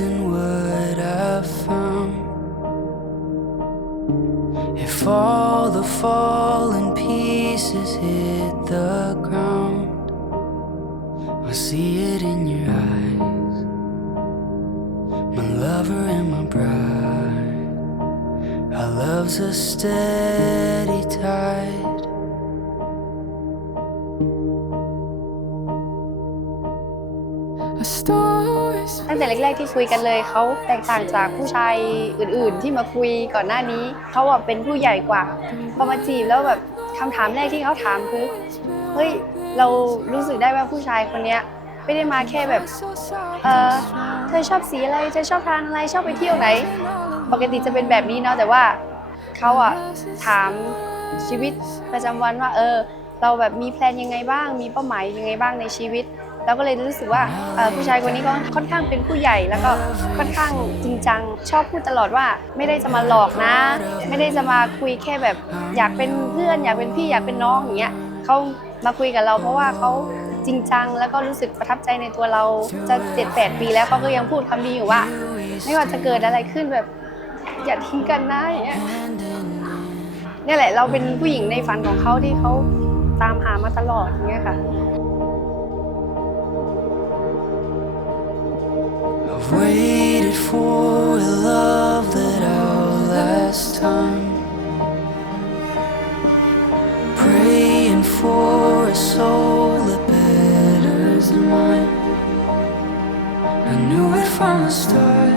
losing what I found. If all the fallen pieces hit the ground, I see it in your eyes, my lover and my bride. Our love's a steady ตั้งแต่แรกๆที่คุยกันเลยเขาแตกต่างจากผู้ชายอื่นๆ ที่มาคุยก่อนหน้านี้เขาอะเป็นผู้ใหญ่กว่าพอมาจีบแล้วแบบคำถามแรกที่เขาถามคือเฮ้ยเรารู้สึกได้ว่าผู้ชายคนเนี้ยไม่ได้มาแค่แบบเออเธอชอบสีอะไรเธอชอบทานอะไรชอบไปเที่ยวไหน ปกติจะเป็นแบบนี้เนาะแต่ว่าเขาอะถามชีวิตประจำวันว่า เออ เราแบบมีแพลนยังไงบ้าง มีเป้าหมายยังไงบ้างในชีวิต แล้วก็เลยรู้สึกว่าผู้ชายคนนี้ก็ค่อนข้างเป็นผู้ใหญ่แล้วก็ค่อนข้างจริงจัง ชอบพูดตลอดว่าไม่ได้จะมาหลอกนะ ไม่ได้จะมาคุยแค่แบบอยากเป็นเพื่อน อยากเป็นพี่อยากเป็นน้องอย่างเงี้ยเขามาคุยกับเราเพราะว่าเขาจริงจัง แล้วก็รู้สึกประทับใจในตัวเราจะเจ็ดแปดปีแล้วเขาก็ยังพูดคำนี้อยู่ว่า ไม่ว่าจะเกิดอะไรขึ้นแบบอย่าทิ้งกันนะอย่างเงี้ยเนี่ยแหละเราเป็นผู้หญิงในฝันของเขาที่เขาตามหามาตลอดอย่างเงี้ยค่ะ waited for a love that outlast time. Praying for a soul that betters than mine. I knew it from the start.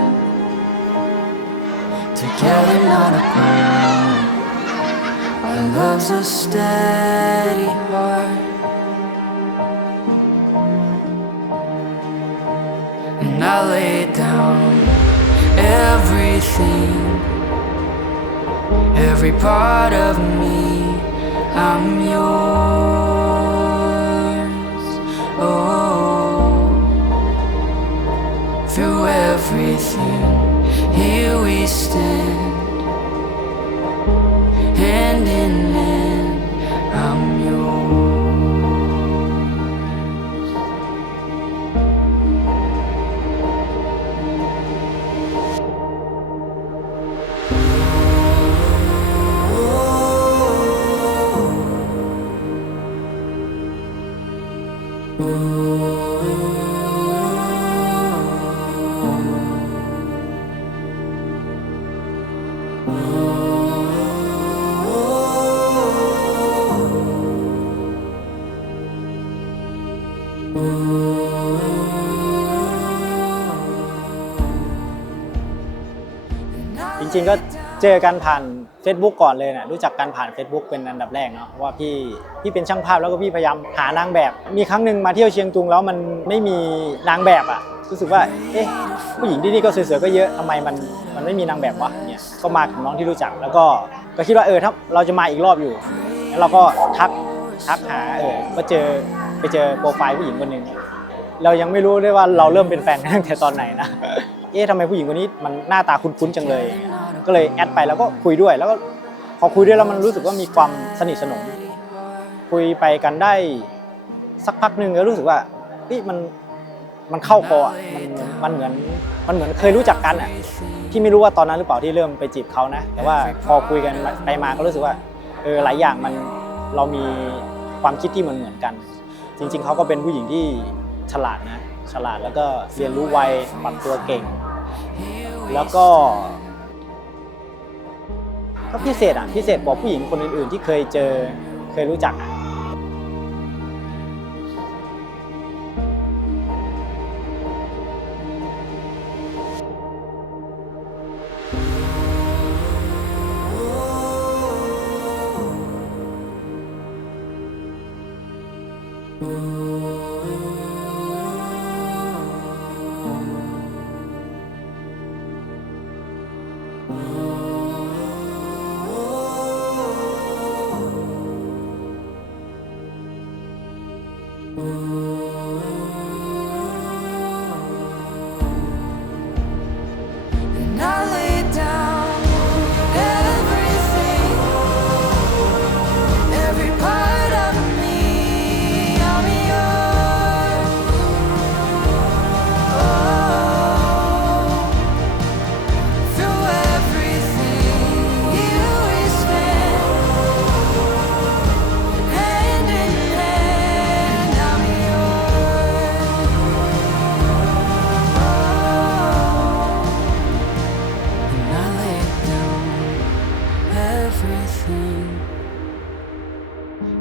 Together, not apart. Our love's a steady heart. And I lay down everything, every part of me. I'm yours. Oh, through everything, here we stand, ริง ๆ ก็เจอกันผ่าน Facebook ก่อนเลยนะรู้จักกันผ่าน Facebook เป็นอันดับแรกเนาะเพราะว่าพี่พี่เป็นช่างภาพแล้วก็พี่พยายามหานางแบบ มีครั้งหนึ่งมาเที่ยวเชียงตุงแล้วมันไม่มีนางแบบอะรู้สึกว่าเอ๊ะผู้หญิงที่นี่ก็สวยๆก็เยอะทำไมมันมันไม่มีนางแบบวะเนี่ยก็มากับน้องที่รู้จัก แล้วก็ก็คิดว่าเออถ้าเราจะมาอีกรอบอยู่แล้วเราก็ทักทักหาเออก็เจอไปเจอโปรไฟล์ผู้หญิงคนหนึ่งเรายังไม่รู้ด้วยว่าเราเริ่มเป็นแฟนกันตั้งแต่ตอนไหนนะ เอ๊ะทำไมผู้หญิงคนนี้มันหน้าตาคุ้นๆจังเลยก็เลยแอดไปแล้วก็คุยด้วย แล้วก็พอคุยด้วยแล้วมันรู้สึกว่ามีความสนิทสนม คุยไปกันได้ สักพักหนึ่งก็รู้สึกว่าเฮ้ยมันมันเข้าคออะมันมันเหมือนมันเหมือนเคยรู้จักกันอะที่ไม่รู้ว่าตอนนั้นหรือเปล่าที่เริ่มไปจีบเขานะ แต่ว่าพอคุยกันไปมาก็รู้สึกว่าเออหลายอย่างมันเรามีความคิดที่เหมือนเหมือนกัน จริง ๆเขาก็เป็นผู้หญิงที่ฉลาดนะฉลาดแล้วก็เรียนรู้ไวปรับตัวเก่ง แล้วก็ก็พิเศษอะพิเศษกว่าผู้หญิงคนอื่นๆที่เคยเจอเคยรู้จักอะ Ooh.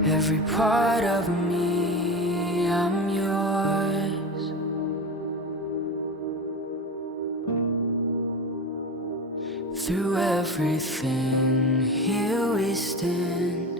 Every part of me, I'm yours. Through everything, here we stand.